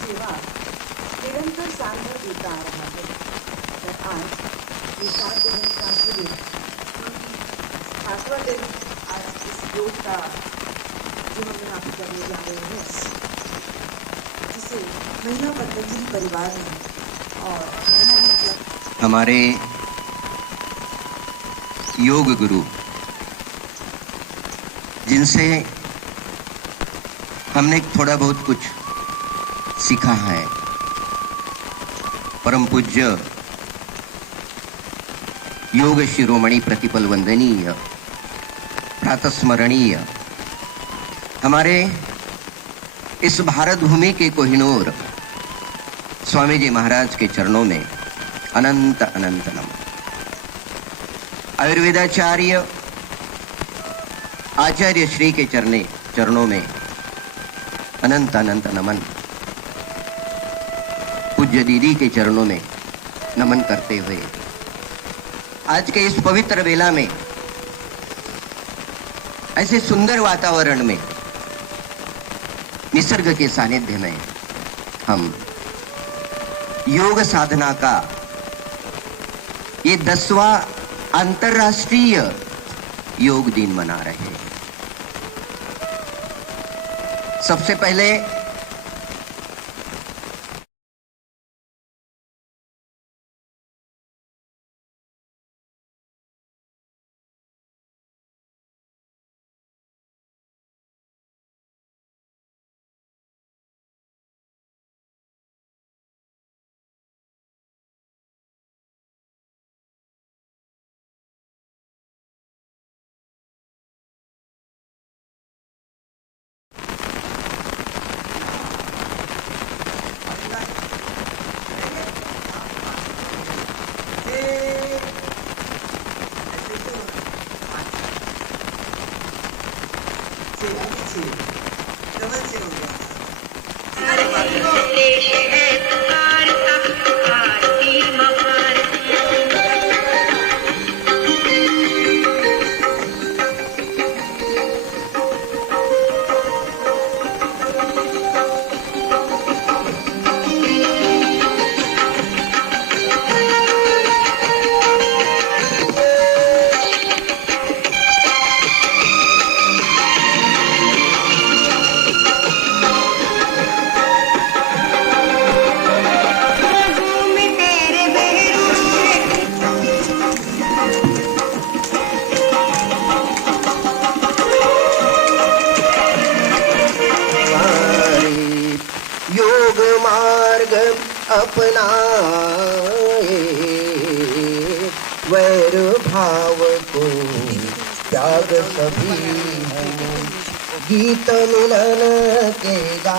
सेवा निरंतर साथ देता तर आज का पांचवा दिन आज इस योग का करने जा रहे हैं. जिसे महिला परिवार और हमारे योग गुरु जिनसे हमने थोड़ा बहुत कुछ सीखा है। परम पूज्य योग शिरोमणि प्रतिपल वंदनीय, प्रातस्मरणीय, हमारे इस भारत भूमि के कोहिनूर स्वामी जी महाराज के चरणों में अनंत अनंत नम। आयुर्वेदाचार्य, आचार्य श्री के चरणे, चरणों में अनंत अनंत नमन। पूज्य दीदी के चरणों में नमन करते हुए। आज के इस पवित्र वेला में, ऐसे सुंदर वातावरण में, निसर्ग के सानिध्य में हम योग साधना का ये दसवां अंतर्राष्ट्रीय योग दिन मना रहे हैं। सबसे पहले कभी गीत मिलन के गा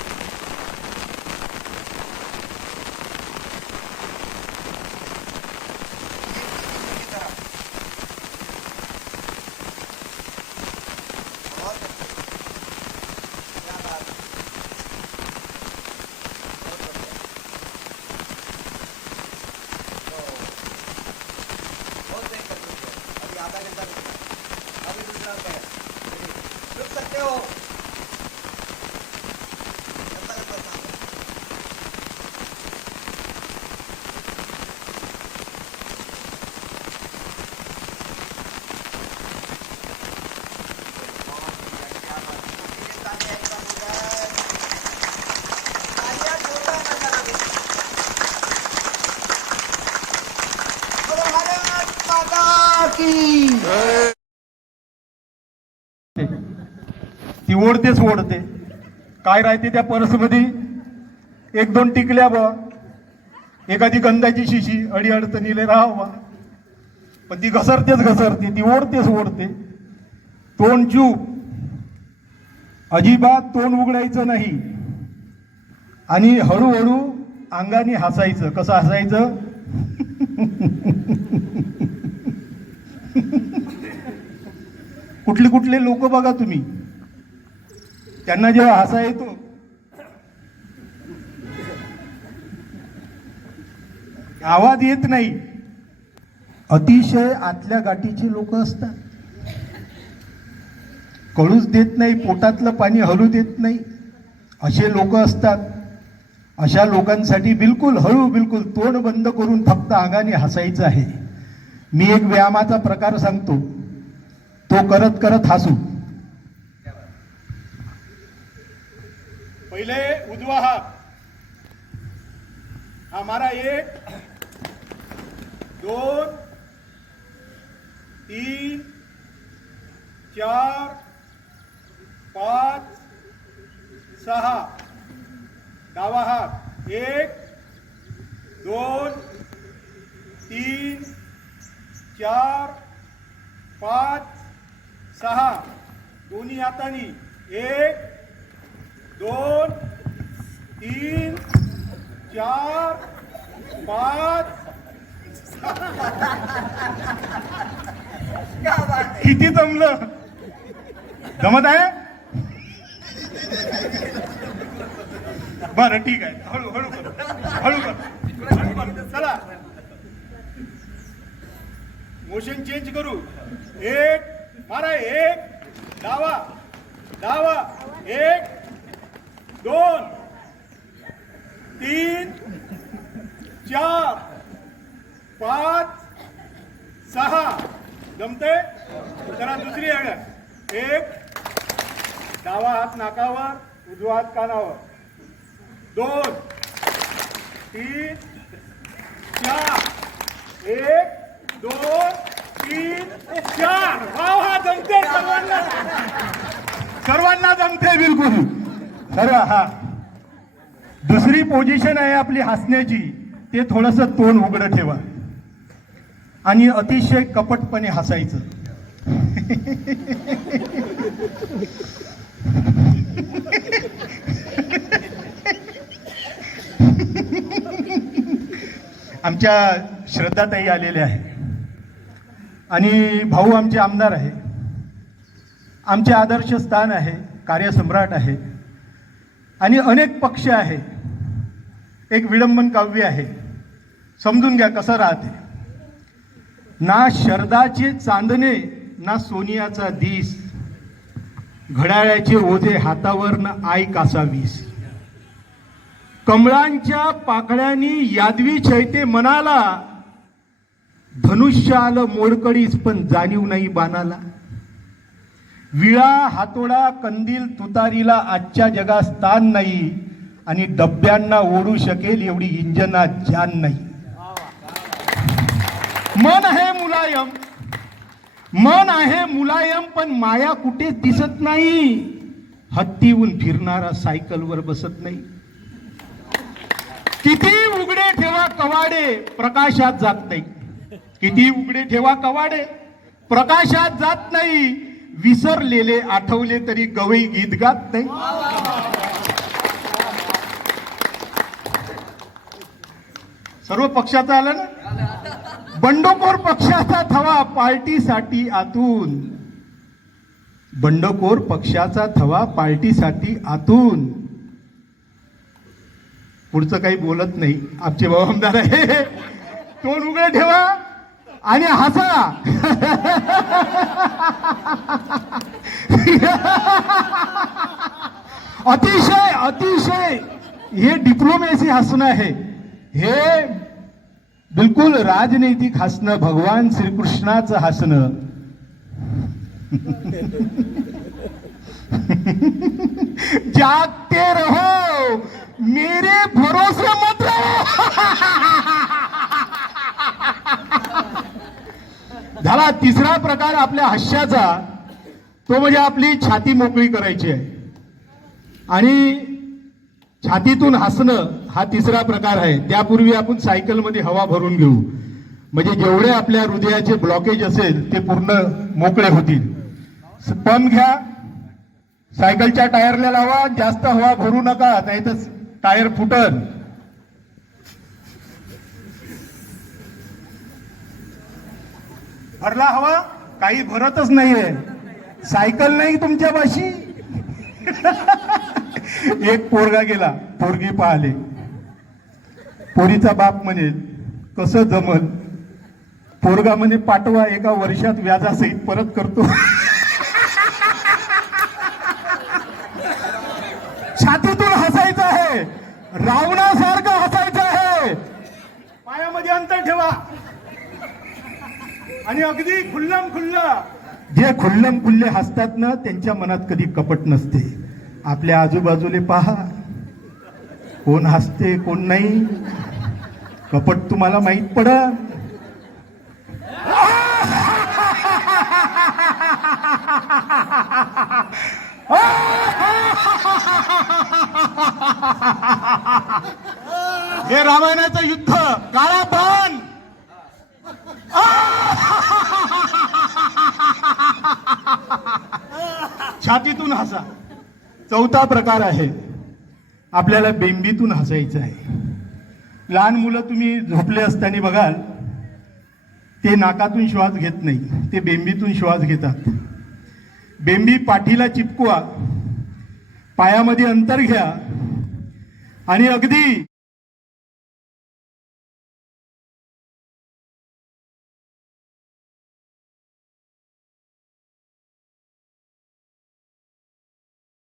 ती. ओढतेच ओढते. काय राहते त्या पर्समध्ये? एक दोन टिकल्या बा. एखादी गंधाची शिशी अडी अडचणीले राहा बा पण ती घसरतेच घसरते ती ओढतेच ओढते. तोंड चूप. अजिबात तोंड उघडायचं नाही. आणि हळूहळू अंगाने हसायचं. कसं हसायचं? कुठले कुठले लोक बघा तुम्ही. त्यांना जेव्हा हसा येतो. आवाज येत नाही. अतिशय आतल्या गाठीचे लोक असतात. कळूच देत नाही पोटातलं पाणी हलू देत नाही. असे लोक असतात. अशा लोकांसाठी बिलकुल हळू बिलकुल तोंड बंद करून फक्त अंगाने हसायचं आहे. मी एक व्यायामाचा प्रकार सांगतो. तो करत करत हसू. पहिले उजवा हात. हा मारा एक दोन तीन चार पाच सहा. डावा हात. एक दोन तीन चार पाच सहा. दोन्ही हाताने. एक दोन तीन चार पाच. किती जमलं? जमत आहे? बरं ठीक आहे. हळू हळू कर. हळू कर. हळू चला. मोशन चेंज करू. एक एक डावा डावा एक दोन तीन चार पाच सहा. जमते जरा दुसरी आहे. एक डावा हात नाकावर उजवा हात कानावर. दोन तीन चार. एक दोन तीन चार. हा जमते सर्वांना. सर्वांना जमते बिलकुल. सर्व हा. दुसरी पोझिशन आहे आपली हसण्याची. ते थोडस तोंड उघडं ठेवा. आणि अतिशय कपटपणे हसायचं. आमच्या श्रद्धाताई आलेल्या आहे आणि भाऊ आमचे आमदार आहे आमचे आदर्श स्थान आहे कार्यसम्राट आहे आणि अनेक पक्ष आहे. एक विडंबन काव्य आहे. समजून घ्या कसं राहते. ना शरदाचे चांदणे ना सोनियाचा दिस. घड्याळ्याचे ओझे हातावर न आई कासावीस. कमळांच्या पाकळ्यांनी यादवी चैते मनाला. धनुष्य आलं मोडकडीस पण जाणीव नाही बाणाला. विळा हातोडा कंदील तुतारीला आजच्या जगात स्थान नाही आणि डब्यांना ओढू शकेल एवढी इंजना जान नाही. मन आहे मुलायम मन आहे मुलायम पण माया कुठेच दिसत नाही? हत्तीहून फिरणारा सायकलवर बसत नाही. किती उघडे ठेवा कवाडे प्रकाशात जात नाही. किती उघडे ठेवा कवाडे प्रकाशात जात नाही. विसरलेले आठवले तरी गवई गीत गात नाही. सर्व पक्षाचा आलं ना? बंडखोर पक्षाचा थवा पार्टीसाठी आतून. बंडखोर पक्षाचा थवा पार्टीसाठी आतून. पुढचं काही बोलत नाही. आमचे भाऊ आमदार आहे. तोंड उघडे ठेवा. आणि हसा. अतिशय अतिशय हे डिप्लोमेसी हसणं आहे. हे बिलकुल राजनैतिक हसणं भगवान श्रीकृष्णाचं हसणं. जागते रहो मेरे भरोसे मत रहो. झाला तिसरा प्रकार आपल्या हास्याचा. तो म्हणजे आपली छाती मोकळी करायची आहे. आणि छातीतून हसणं हा तिसरा प्रकार आहे. त्यापूर्वी आपण सायकलमध्ये हवा भरून घेऊ. म्हणजे जेवढे आपल्या हृदयाचे ब्लॉकेज असेल ते पूर्ण मोकळे होतील. पण घ्या सायकलच्या टायरला लावा जास्त हवा भरू नका नाही तर टायर फुटल भरला हवा काही भरतच नाहीये. सायकल नाही तुमच्या पाशी? एक पोरगा गेला पोरगी पाहिले. पोरीचा बाप म्हणे कसं जमल? पोरगा म्हणे पाठवा एका वर्षात व्याजासहित परत करतो. छातीतून हसायचं आहे. रावणासारखं हसायचं आहे. पायामध्ये अंतर ठेवा. आणि अगदी खुल्लम खुल्ला. जे खुल्लम खुल्ले हसतात ना त्यांच्या मनात कधी कपट नसते. आपल्या आजूबाजूले पहा. कोण हसते कोण नाही. कपट तुम्हाला माहीत पडत हे रामायणाचं युद्ध काळा बाण छातीतून हसा. चौथा प्रकार आहे आपल्याला बेंबीतून हसायचं आहे. लहान मुलं तुम्ही झोपले असताना बघाल ते नाकातून श्वास घेत नाही ते बेंबीतून श्वास घेतात. बेंबी पाठीला चिपकवा पायामध्ये अंतर घ्या आणि अगदी